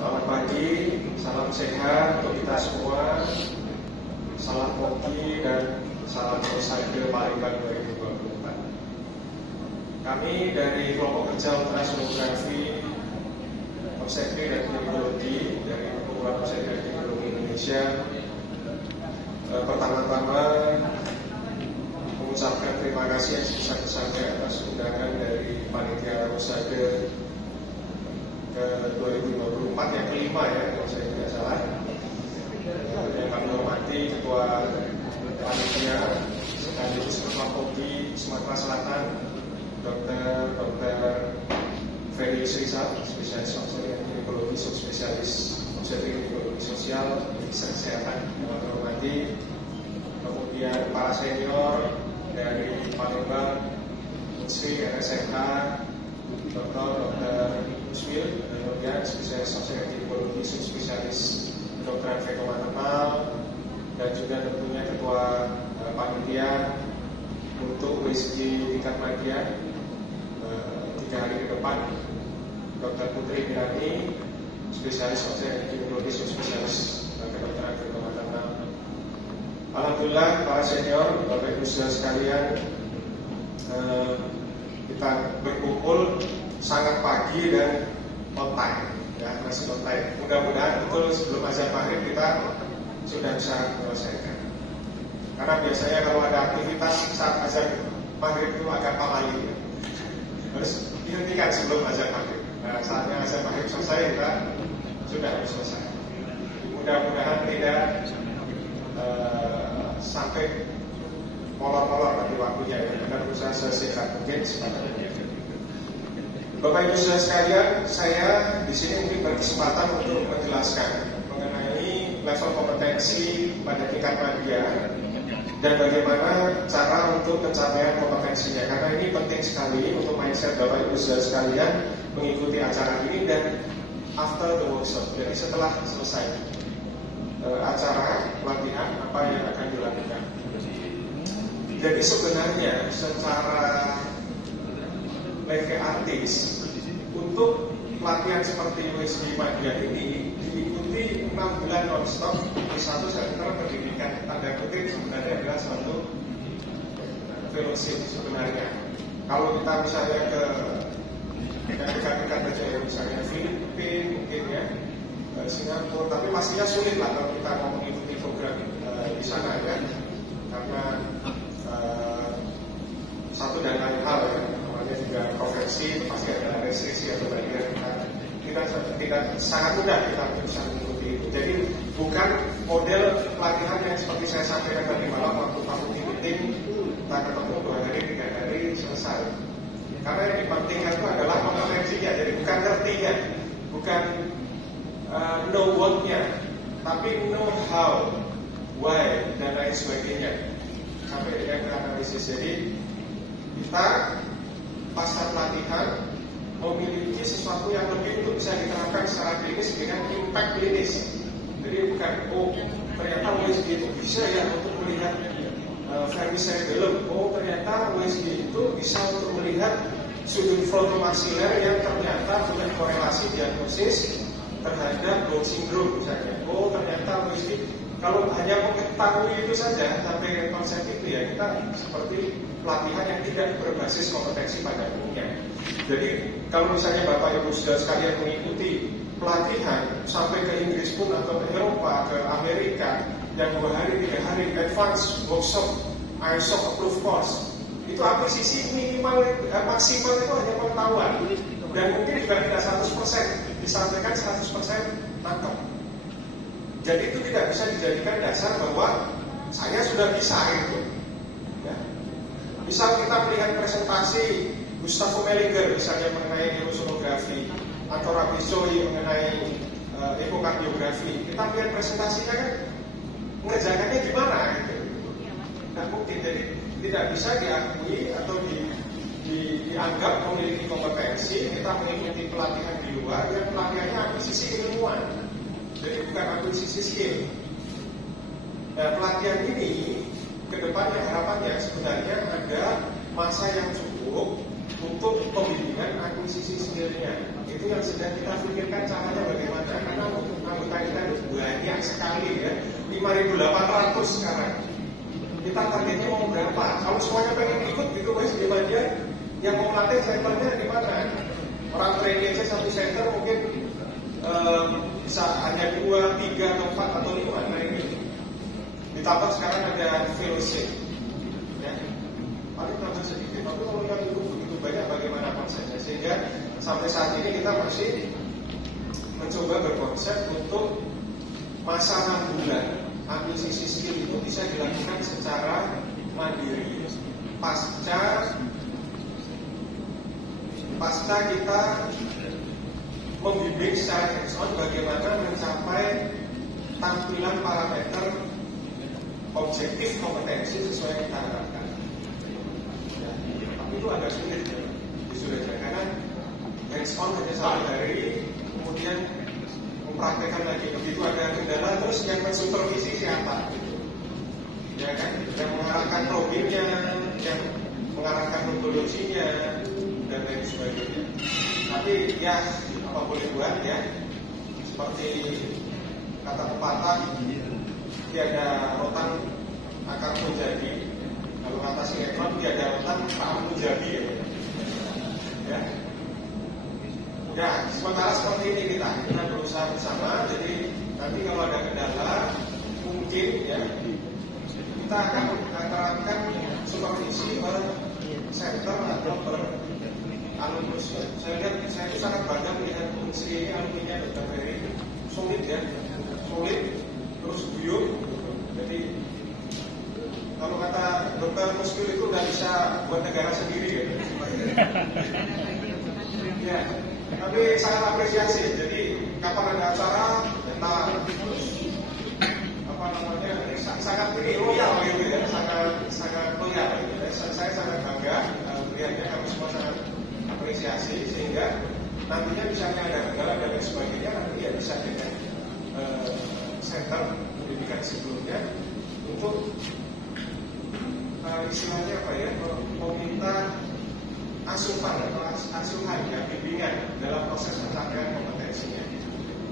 Selamat pagi, salam sehat untuk kita semua. Salam hoki dan salam Cyber Palembang 2024. Kami dari kelompok kerja ultrasonografi, obstetri dan ginekologi dari Perkumpulan Obstetri dan Ginekologi Indonesia, pertama-tama mengucapkan terima kasih yang sebesar-besarnya atas undangan dari Panitia Rosade ke 2024 yang kelima ya, kalau saya tidak salah. Yang kami hormati Ketua Panitia sekaligus Ketua Kopi Sumatera Selatan, Dr. Ferry Rizal, spesialis obstetri dan ginekologi, subspesialis obstetri dan ginekologi sosial, medis kesehatan yang kami hormati. Kemudian para senior dari Palembang, Unsri, RSMH, Dr. Uswil, kemudian spesialis obstetri dan ginekologi, subspesialis kedokteran feto maternal, dan juga tentunya ketua panitia untuk USG tingkat media 3 hari ke depan, Dr. Putri Mirani, spesialis obstetri dan ginekologi, subspesialis kedokteran feto maternal. Alhamdulillah para senior, Bapak Ibu saudara sekalian, kita berkumpul sangat pagi dan on time, ya, masih on time. Mudah-mudahan betul sebelum azan maghrib kita sudah bisa menyelesaikan. Karena biasanya kalau ada aktivitas saat azan maghrib itu agak pamali, ya. Harus dihentikan sebelum azan maghrib. Nah, saatnya azan maghrib selesai kita sudah harus selesai. Mudah-mudahan tidak sampai molor-molor nanti waktunya, ya. Kita berusaha sesingkat mungkin sebenarnya. Bapak Ibu saudara sekalian, saya di sini mungkin berkesempatan untuk menjelaskan mengenai level kompetensi pada tingkat media dan bagaimana cara untuk pencapaian kompetensinya. Karena ini penting sekali untuk mindset Bapak Ibu saudara sekalian mengikuti acara ini dan after the workshop. Jadi setelah selesai acara pelatihan apa yang akan dilakukan. Jadi sebenarnya secara level artis untuk pelatihan seperti USG Media ini diikuti 6 bulan non-stop di satu sentra pendidikan, tanda kutip sebenarnya adalah suatu fellowship sebenarnya. Kalau kita misalnya ke dekat-dekat aja ya, misalnya Filipina mungkin ya, Singapura, tapi pastinya sulit lah kalau kita mau mengikuti program di sana ya, karena satu dan lain hal ya, namanya juga profesi, pasti ada restriksi atau bagian kita tidak sangat mudah kita bisa mengikuti itu. Jadi bukan model pelatihan yang seperti saya sampaikan tadi malam waktu fakulti meeting, kita ketemu 2 hari 3 hari selesai. Karena yang dipentingkan itu adalah kompetensinya, jadi bukan ngertinya, bukan know what-nya, tapi know how, why, dan lain sebagainya sampai dengan ke analisis. Jadi kita pasca pelatihan memiliki sesuatu yang lebih untuk bisa diterapkan secara klinis dengan impact klinis. Jadi bukan ternyata USG itu bisa ya untuk melihat vermicelli, ternyata USG itu bisa untuk melihat sudut frontomaksiler yang ternyata punya korelasi diagnosis terhadap Down syndrome misalnya. Ternyata USG, kalau hanya mengetahui itu saja sampai konsep itu ya, kita seperti pelatihan yang tidak berbasis kompetensi pada umumnya. Jadi kalau misalnya Bapak Ibu saudara sekalian mengikuti pelatihan sampai ke Inggris pun atau ke Eropa, ke Amerika yang 2 hari 3 hari advance workshop ISO approved course, itu akuisisi minimal maksimal itu hanya pengetahuan dan mungkin juga tidak 100% disampaikan 100% nangkep. Jadi itu tidak bisa dijadikan dasar bahwa saya sudah bisa itu. Ya. Misal kita melihat presentasi Gustavo Mellinger misalnya mengenai neurosonografi atau Rapisoi mengenai ekokardiografi, kita melihat presentasinya kan mengerjakannya gimana gitu. Nah mungkin jadi tidak bisa diakui atau dianggap memiliki kompetensi kita mengikuti pelatihan di luar yang pelatihannya akuisisi ilmuwan, jadi bukan akuisisi skill. Nah pelatihan ini kedepannya harapannya sebenarnya ada masa yang cukup untuk pembimbingan akuisisi skillnya. Itu yang sedang kita pikirkan caranya bagaimana. kita banyak sekali ya, 5.800 sekarang. Kita targetnya mau berapa? Kalau semuanya pengen ikut gitu guys, di bagian yang mau latih centernya di mana? Orang training aja satu center mungkin bisa hanya 2, 3, atau 4 atau 5 training. Ditambah sekarang ada fellowship, ya, paling tambah sedikit. Tapi kalau yang itu begitu banyak, bagaimana konsepnya? Sehingga sampai saat ini kita masih mencoba berkonsep untuk masa 6 bulan akuisisi skill itu bisa dilakukan secara mandiri pasca kita membimbing secara hands-on bagaimana mencapai tampilan parameter objektif kompetensi sesuai yang kita harapkan. Ya, tapi itu agak sulit ya, disuruhnya karena hands-on hanya 1 hari, kemudian mempraktekkan lagi. Begitu ada kendala, terus yang mensupervisi siapa? Ya kan, yang mengarahkan programnya, yang mengarahkan metodologinya, dan lain sebagainya. Tapi ya apa boleh buat ya, seperti kata pepatah, tiada rotan akar menjadi. Kalau kata sinetron, tiada rotan tak menjadi ya. Ya, sementara seperti ini kita berusaha bersama. Jadi nanti kalau ada kendala, mungkin ya kita akan terapkan supervisi per center atau per alumnus. Saya lihat, saya itu sangat bangga melihat Unsri ini alumninya Dr. Ferry, solid ya, solid, terus guyup. Jadi kalau kata Dr. Muskil itu udah bisa buat negara sendiri ya. Ya, tapi sangat apresiasi. Jadi kapan ada acara, datang, terus apa namanya, sangat ini loyal gitu ya, sangat loyal. Gitu. Saya sangat bangga melihatnya, kami semua sangat apresiasi sehingga nantinya misalnya ada kendala dan lain sebagainya, nanti ya bisa dengan center pendidikan sebelumnya untuk istilahnya apa ya, meminta asupan atau asuhan ya, bimbingan dalam proses pencapaian kompetensinya.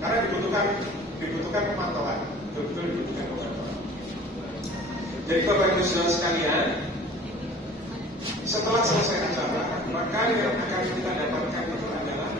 Karena dibutuhkan pemantauan, betul-betul dibutuhkan pemantauan. Jadi Bapak Ibu Saudara sekalian, setelah selesai acara, maka yang akan kita dapatkan itu adalah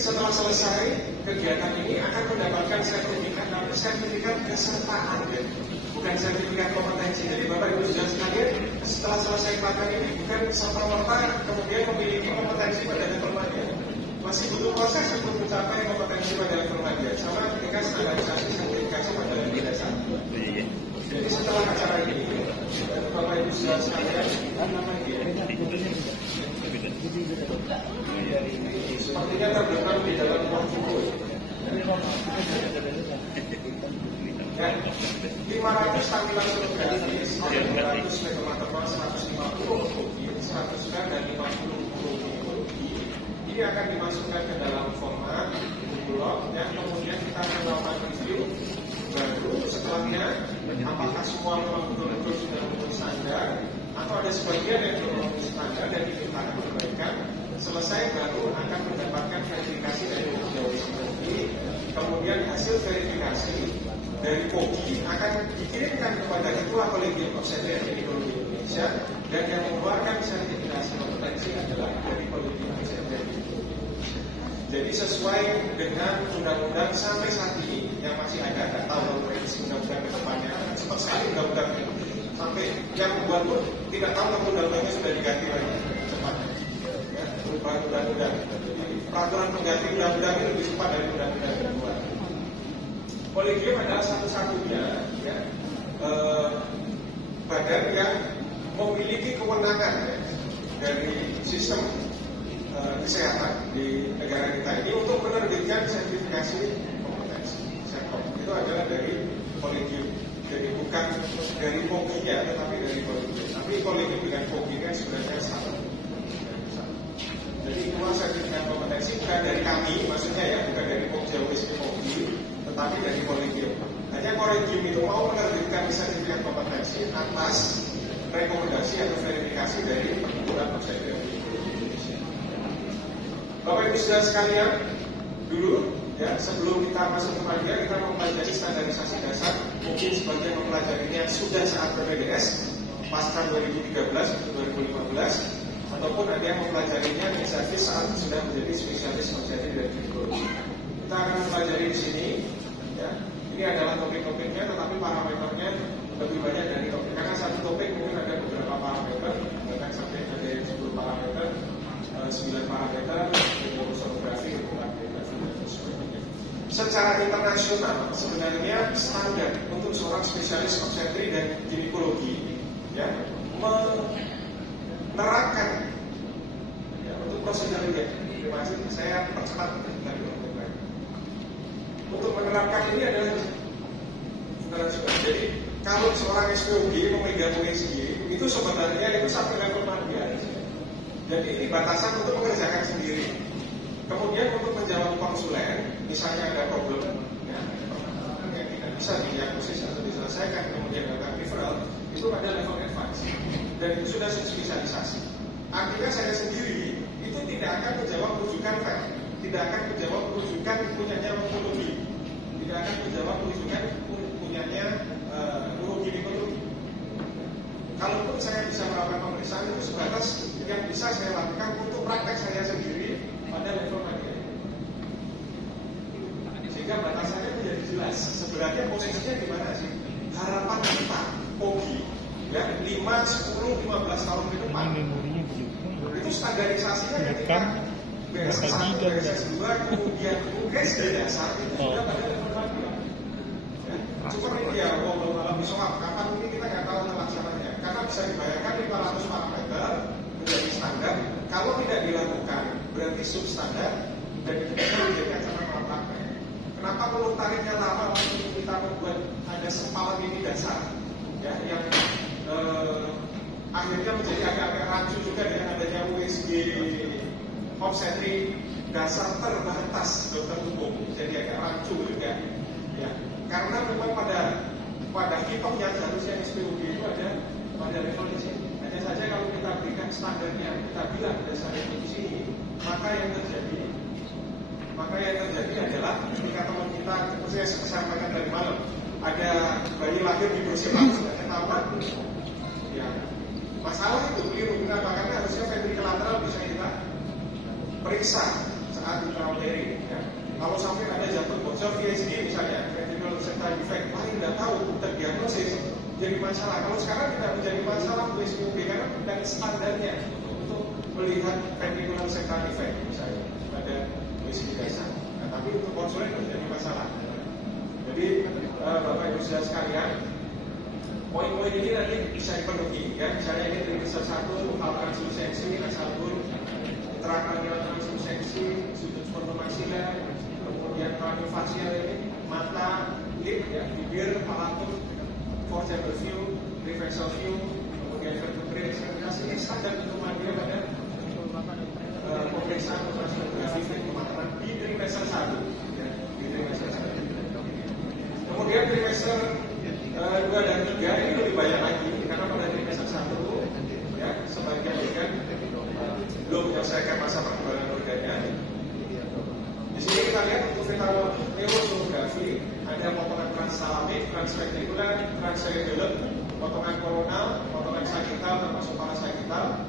setelah selesai kegiatan ini akan mendapatkan sertifikat, tapi sertifikat kesertaan ya, bukan sertifikat kompetensi. Jadi Bapak Ibu Saudara sekalian, setelah selesai pelatihan ini bukan serta-merta kemudian memiliki kompetensi pada level media. Masih butuh proses untuk mencapai kompetensi pada level media. Sama ketika standarisasi sertifikasi pada level dasar. Jadi setelah acara ini, Bapak Ibu Saudara sekalian, sepertinya terbenam di dalam portfolio. Ya, 500 tampilan fotografis, 200 megawatt, 150 kopi, 100 gram dan 50 kopi. Ini akan dimasukkan ke dalam format blog dan kemudian kita akan melakukan review. Baru setelahnya, apakah semua memang betul-betul sudah memenuhi standar atau ada sebagian yang belum memenuhi standar dan diminta perbaikan. Selesai baru akan mendapatkan verifikasi dari Kogi. Kemudian hasil verifikasi dari Kogi akan dikirimkan kepada Ketua Kolegium Obstetrik dan Ginekologi Indonesia, dan yang mengeluarkan sertifikasi kompetensi adalah dari Kolegium Obstetrik. Jadi sesuai dengan undang-undang sampai saat ini yang masih ada, nggak tahu revisi undang-undang ke depannya, cepat sekali undang-undang ini. Sampai yang membuat pun tidak tahu kalau undang-undangnya sudah diganti lagi cepat. Ya, pembuat undang-undang. Jadi peraturan pengganti undang-undang itu lebih cepat dari undang-undang yang dibuat. Kolegium adalah satu-satunya ya, badan yang memiliki kewenangan ya, dari sistem kesehatan di negara kita ini untuk menerbitkan sertifikasi kompetensi. Itu adalah dari kolegium. Jadi bukan dari POGI ya, tetapi dari kolegium. Tapi kolegium dengan POGI kan sebenarnya sama. Jadi semua sertifikat kompetensi bukan dari kami, maksudnya ya, bukan dari POGI, tetapi dari kolegium. Hanya kolegium itu mau menerbitkan sertifikat kompetensi atas rekomendasi atau verifikasi dari perhimpunan perguruan tinggi Indonesia. Bapak Ibu saudara sekalian, dulu ya sebelum kita masuk ke media, kita mempelajari standarisasi dasar. Mungkin sebagian mempelajarinya sudah saat PPDS pasca 2013 atau 2015. Ataupun ada yang mempelajarinya inisiatif saat sudah menjadi spesialis objektif dan psikologi. Kita akan mempelajari di sini, ya. Ini adalah topik-topiknya, tetapi parameternya lebih banyak dari topik. Karena satu topik mungkin ada beberapa parameter, bahkan sampai ada 10 parameter, 9 parameter, sonografi, radiografi, dan sebagainya. Secara internasional, sebenarnya standar untuk seorang spesialis obstetri dan ginekologi, ya, menerapkan ya, untuk prosedur ya. Terima kasih, saya percepat dari untuk menerapkan ini adalah jadi kalau seorang SPOG memegang USG itu sebenarnya itu satu level manual. Jadi ini batasan untuk mengerjakan sendiri. Kemudian untuk menjawab konsulen, misalnya ada problem ya, yang tidak bisa didiagnosis atau diselesaikan, kemudian ada referral, itu pada level advance dan itu sudah spesialisasi. Artinya saya sendiri itu tidak akan menjawab rujukan file, tidak akan menjawab rujukan punyanya onkologi, tidak akan menjawab rujukan punyanya urogynekologi. Kalaupun saya bisa melakukan pemeriksaan itu sebatas yang bisa saya lakukan untuk praktek saya sendiri pada level media. Sehingga batasannya menjadi jelas. Sebenarnya posisinya di mana sih? Harapan kita, POGI, ya 5, 10, 15 tahun ke depan. Itu standarisasinya ketika BSS1, BSS2, kemudian UGS dasar itu sudah pada level media. Cuma ini ya, walau malam soal kapan ini kita nggak tahu pelaksananya. Karena bisa dibayangkan 500 parameter menjadi standar. Kalau tidak dilakukan berarti substandar dan itu menjadi ancaman malapraktek. Kenapa perlu tariknya lama untuk kita membuat ada sempalan ini dasar, ya yang akhirnya menjadi agak-agak rancu juga dengan adanya USG obstetri dasar terbatas dokter umum, jadi agak rancu juga, ya. Karena memang pada hitungnya seharusnya SPOG itu ada pada level di sini. Hanya saja kalau kita berikan standarnya, kita bilang dasarnya di sini, maka yang terjadi adalah ketika teman kita, saya sampaikan dari malam, ada bayi lahir di Brussels sudah ketahuan, ya masalah itu keliru. Kenapa? Karena harusnya ventrikulateral bisa kita periksa saat intraoperi, ya. Kalau sampai ada jantung bocor VSD misalnya, ventricular septal defect, paling tidak tahu, terdiagnosis, jadi masalah. Kalau sekarang tidak menjadi masalah USG karena bukan standarnya untuk melihat ventricular septal defect misalnya pada USG dasar. Nah, tapi untuk konsulen menjadi masalah. Jadi Bapak Ibu saudara sekalian, poin-poin ini nanti bisa dipenuhi, ya. Misalnya ini trimester 1, hal translusensi, asalur, intrakranial translusensi, sudut formasinya, kemudian kraniofacial ini, mata, lip, ya, bibir, palatum, four chamber view, reflexive view, kemudian vertebrae, ini standar untuk media pada pemeriksaan ultrasonografi kematangan di trimester 1, ya, di trimester 1. Kemudian trimester 2 dan 3 ini lebih banyak lagi karena pada trimester 1 ya sebagian organ belum menyelesaikan masa perkembangan organnya. Di sini kita lihat untuk neosonografi ada potongan transsalamik, transventrikular, transcerebellum, potongan koronal, potongan sagital termasuk parasagital,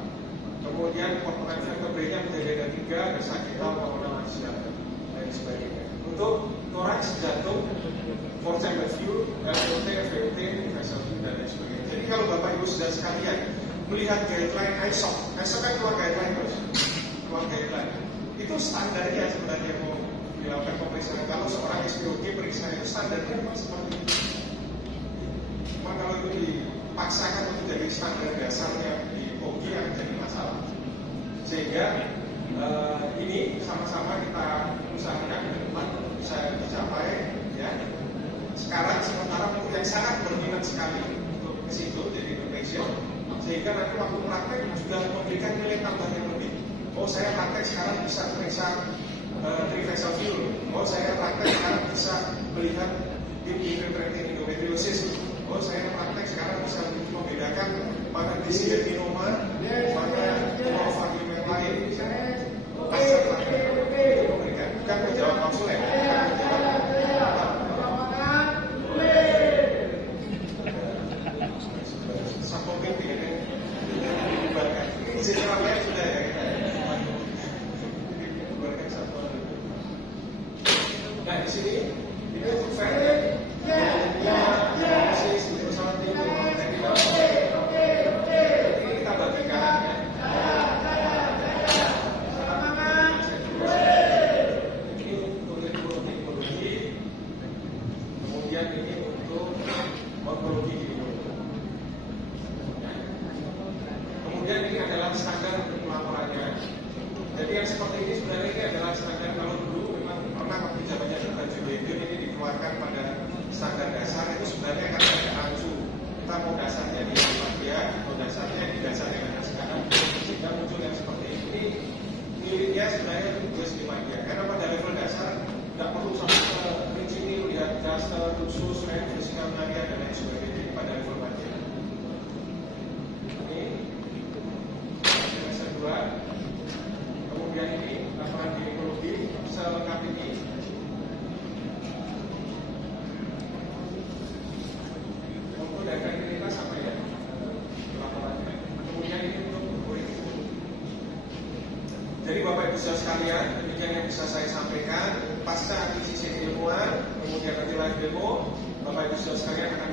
kemudian potongan vertebrenya menjadi ada 3, ada sagital, koronal, axial dan sebagainya. Untuk toraks, jantung, four chamber view, LVT, FVT, reflexive view dan lain sebagainya. Jadi kalau Bapak Ibu saudara sekalian melihat guideline ISO kan keluar guideline terus, keluar normal guideline. Itu standarnya sebenarnya mau dilakukan pemeriksaan. Kalau seorang SPOG periksa itu standarnya memang seperti itu. Cuma kalau itu dipaksakan untuk jadi standar dasarnya di OG akan jadi masalah. Sehingga ini sama-sama kita usahakan ke depan bisa dicapai ya. Sekarang sementara yang sangat berminat sekali untuk ke situ jadi Indonesia, sehingga nanti waktu praktek juga memberikan nilai tambah yang lebih. Oh saya praktek sekarang bisa periksa trivexal view. Oh saya praktek sekarang bisa melihat infiltrating endometriosis. Oh saya praktek sekarang bisa membedakan mana discarcinoma, mana tumor yang lain. Pasal itu memberikan, bukan menjawab konsulen. Sampai pimpin ini dibubarkan. Ini jadi ramai sudah ya kita. Dibubarkan satu. Nah di sini ini untuk fair. Ini untuk morfologi kemudian ini adalah standar untuk pelaporannya. Jadi yang seperti ini sebenarnya ini adalah standar. Kalau dulu memang pernah waktu zamannya Dr. Julian ini dikeluarkan pada standar dasar itu sebenarnya kan ada rancu. Kita mau dasarnya di bagian, mau dasarnya di dasarnya yang sekarang sehingga muncul yang seperti ini. Nilainya sebenarnya juga segitu karena pada level dasar tidak perlu sampai ke rinci ini lihat dasar khusus, fisikal narian dan lain sebagainya pada level bagian. Ini dasar 2. Kemudian ini laporan ginekologi selengkap ini. Untuk data identitas apa ya? Laporannya. Kemudian ini untuk kurikulum. Jadi Bapak Ibu saudara sekalian, demikian yang bisa saya sampaikan. Pasca akuisisi keilmuan, kemudian nanti live demo, Bapak Ibu saudara sekalian akan